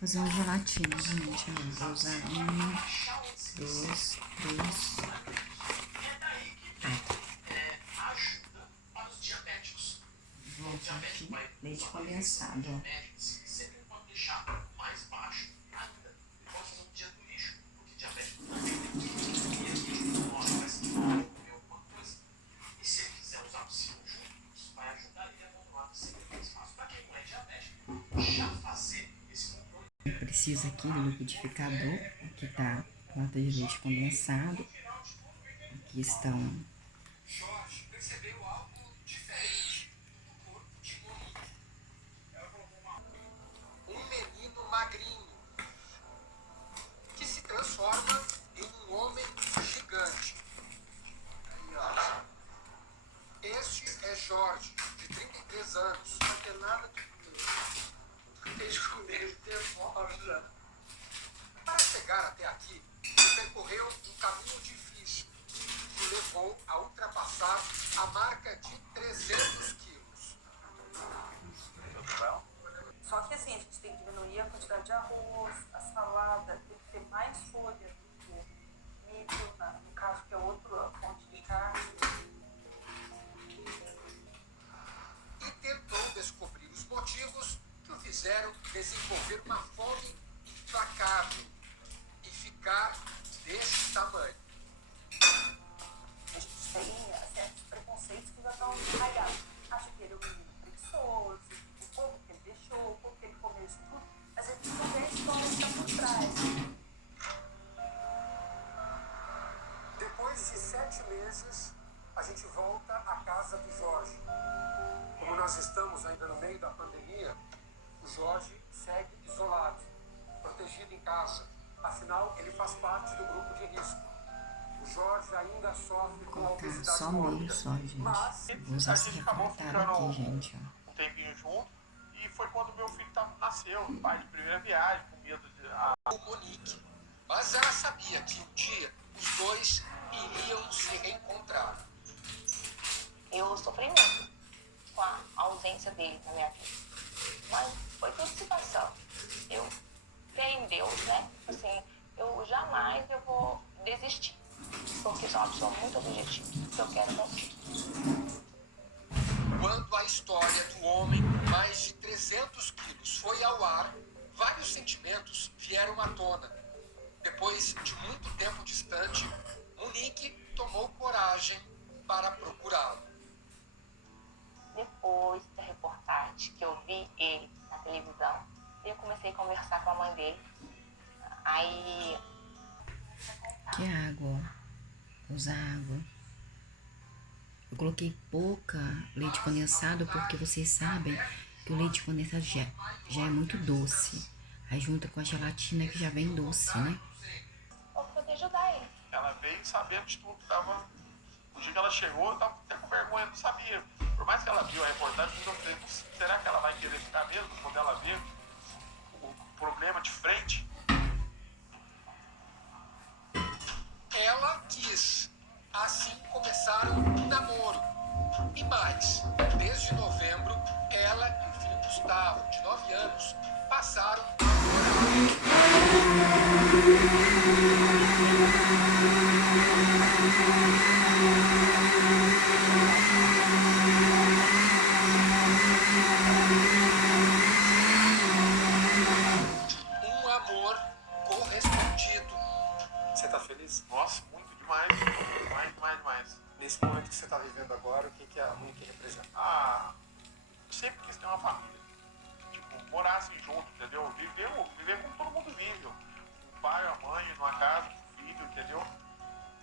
Fazer uma gelatina, gente. Eu vou usar 1, 2, 3, 4. Vou usar aqui leite condensado, ó. Precisa aqui do liquidificador. Aqui tá lata de leite condensado. Aqui estão um menino magrinho que se transforma em um homem gigante. Aí, ó. Este é Jorge, de 33 anos. Não tem nada de comer. Tem de comer, demora. Para chegar até aqui, ele percorreu um caminho difícil que levou a ultrapassar a marca de 300 quilos. Só que assim, a gente tem que diminuir a quantidade de arroz, a salada, tem que ter mais folha do que milho, no caso que é outra fonte de carne. E tentou descobrir os motivos que o fizeram desenvolver uma fome implacável e ficar desse tamanho. A gente tem certos preconceitos que já estão arraigados. Acha que ele é um menino preguiçoso, o pouco que ele deixou, o pouco que ele comeu isso tudo, mas a gente não vê a história que está por trás. Depois de 7 meses, a gente volta à casa do Jorge. Como nós estamos ainda no meio da pandemia, o Jorge segue isolado, protegido em casa. Afinal, ele faz parte do grupo de risco. O Jorge ainda sofre com a obesidade só mórbida. só, gente. Mas Vou usar esse refratário aqui, gente, ó. Um tempinho junto, e foi quando meu filho nasceu, pai de primeira viagem, com medo de... o Monique. Mas ela sabia que um dia os dois iriam se reencontrar. Eu sofri muito com a ausência dele na minha vida. Mas foi tudo situação. Eu creio em Deus, né? Assim, eu jamais vou desistir. Porque sou uma pessoa muito objetiva. Que eu quero conseguir. Quando a história do homem com mais de 300 quilos foi ao ar, vários sentimentos vieram à tona. Depois de muito tempo distante, Monique tomou coragem para procurá-lo. Depois da reportagem que eu vi ele na televisão, eu comecei a conversar com a mãe dele. Aí... Que água, ó. Usar água. Eu coloquei pouca leite condensado porque vocês sabem que o leite condensado já é muito doce. Aí junta com a gelatina que já vem doce, né? Vou poder ajudar ele. Ela veio sabendo de tudo, tava... O dia que ela chegou, eu tava até com vergonha, não sabia. Por mais que ela viu a reportagem, eu falei, será que ela vai querer ficar mesmo quando ela ver o problema de frente? Ela quis. Assim começaram um namoro. E mais, desde novembro, ela e o filho Gustavo, de 9 anos, passaram a um amor correspondido. Você tá feliz? Nossa, muito demais, demais. Nesse momento que você está vivendo agora, o que a Monique representa? Ah, eu sempre quis ter uma família. Tipo, morar assim junto, entendeu? Viver como todo mundo vive. O pai, a mãe, numa casa, o filho, entendeu?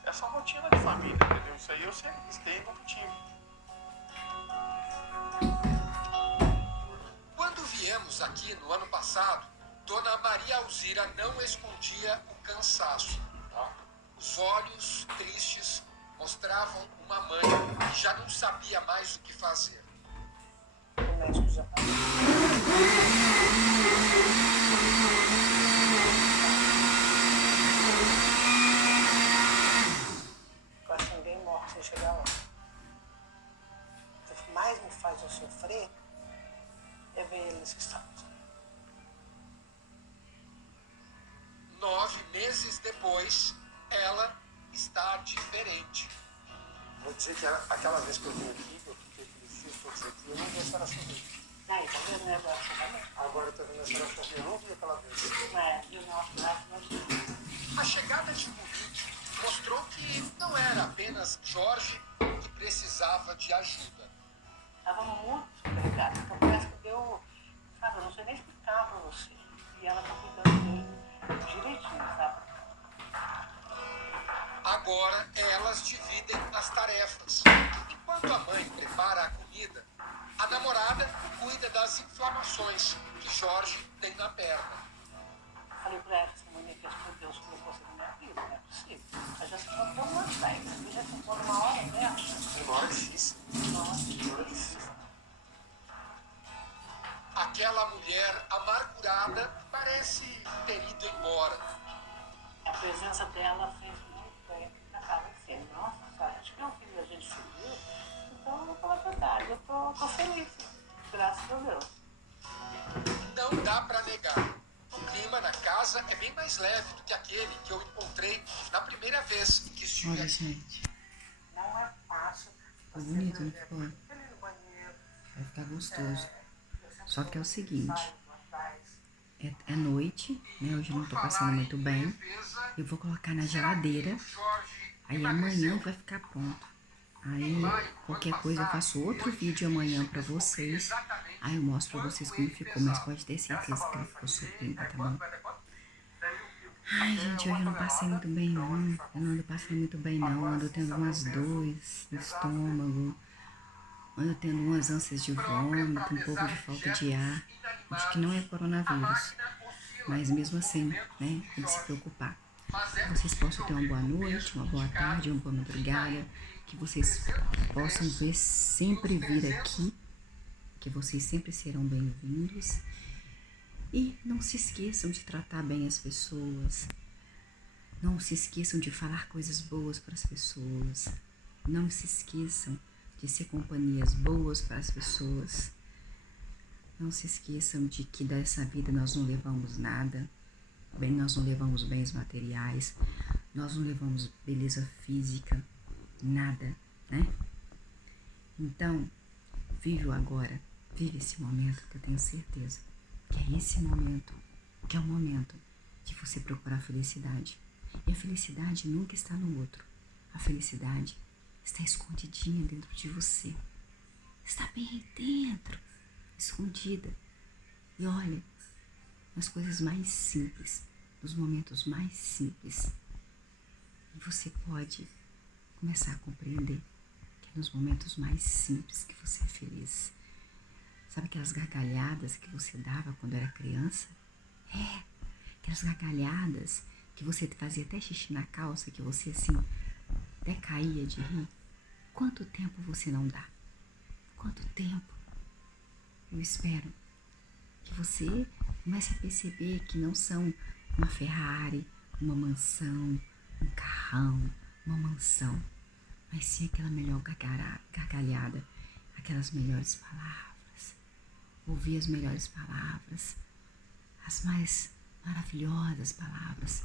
Essa rotina de família, entendeu? Isso aí eu sempre quis ter e nunca tive. Quando viemos aqui no ano passado, Dona Maria Alzira não escondia o cansaço. Os olhos tristes mostravam uma mãe que já não sabia mais o que fazer. O médico já tá. Eu acho ninguém morre sem chegar lá. O que mais me faz eu sofrer é ver ele nesse estado. Meses depois, ela está diferente. Vou dizer que aquela vez que eu vim aqui, eu fiquei aqueles dias todos aqui, eu não vi a senhora sorrir. Aí, tá vendo, né, agora você também? Agora eu tô vendo a senhora sorrir, eu não vi aquela vez. E o nosso braço não. A chegada de Monique mostrou que não era apenas Jorge que precisava de ajuda. Tava muito sobrecarregada, então parece que deu, sabe, eu não sei nem explicar pra você. E ela tá cuidando dele direitinho, sabe? Agora elas dividem as tarefas. Enquanto a mãe prepara a comida, a namorada cuida das inflamações que Jorge tem na perna. Falei pra ela, essa mulher que que Deus colocou você na minha vida, não é possível. Ela já se plantou uma vez, você já se plantou uma hora dela. Uma hora difícil. Nossa, Uma hora difícil. Aquela mulher amargurada parece ter ido embora. a presença dela fez muito bem na casa de cima. Nossa, a gente viu o filho da gente subiu, então eu vou falar a verdade, eu tô feliz, graças a Deus. Não dá pra negar. O clima na casa é bem mais leve do que aquele que eu encontrei na primeira vez que estive Olha, aqui. gente. Não é fácil. Ficou bonito, não ficou? Ele no banheiro, Vai ficar gostoso. eu sempre Só que é o seguinte. saio atrás. É noite, né? Hoje eu não tô passando muito bem. Eu vou colocar na geladeira. Aí amanhã vai ficar pronto. Aí qualquer coisa eu faço outro vídeo amanhã pra vocês. Aí eu mostro pra vocês como ficou. Mas pode ter certeza que ela ficou super limpa, tá bom? Ai, gente, hoje eu não passei muito bem, não. Eu não ando passando muito bem, não. Ando tendo umas dores no estômago. Ando tendo umas ânsias de vômito, um pouco de falta de ar. Acho que não é coronavírus. Mas mesmo assim, né, tem que se preocupar. Que vocês possam ter uma boa noite, uma boa tarde, uma boa madrugada. Que vocês possam sempre vir aqui. Que vocês sempre serão bem-vindos. E não se esqueçam de tratar bem as pessoas. Não se esqueçam de falar coisas boas para as pessoas. Não se esqueçam de ser companhias boas para as pessoas. Não se esqueçam de que dessa vida nós não levamos nada. Bem, nós não levamos bens materiais. Nós não levamos beleza física. Nada, né? Então, vive o agora. Vive esse momento que eu tenho certeza que é esse momento, que é o momento de você procurar a felicidade. E a felicidade nunca está no outro. A felicidade está escondidinha dentro de você. Está bem aí dentro, escondida. E olha, nas coisas mais simples, nos momentos mais simples. E você pode começar a compreender que é nos momentos mais simples que você é feliz. Sabe aquelas gargalhadas que você dava quando era criança? Aquelas gargalhadas que você fazia até xixi na calça, que você assim, até caía de rir. Quanto tempo você não dá? Quanto tempo? Eu espero que você comece a perceber que não são uma Ferrari, uma mansão, um carrão, uma mansão, mas sim aquela melhor gargalhada, aquelas melhores palavras. Ouvir as melhores palavras, as mais maravilhosas palavras,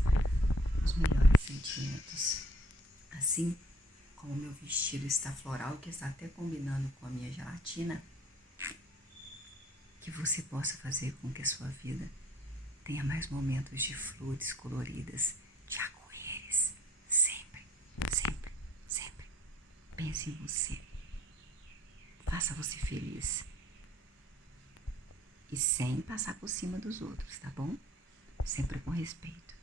os melhores sentimentos. Assim como o meu vestido está floral, que está até combinando com a minha gelatina, que você possa fazer com que a sua vida tenha mais momentos de flores coloridas, de arco-íris, sempre, sempre, sempre. Pense em você, faça você feliz. E sem passar por cima dos outros, tá bom? Sempre com respeito.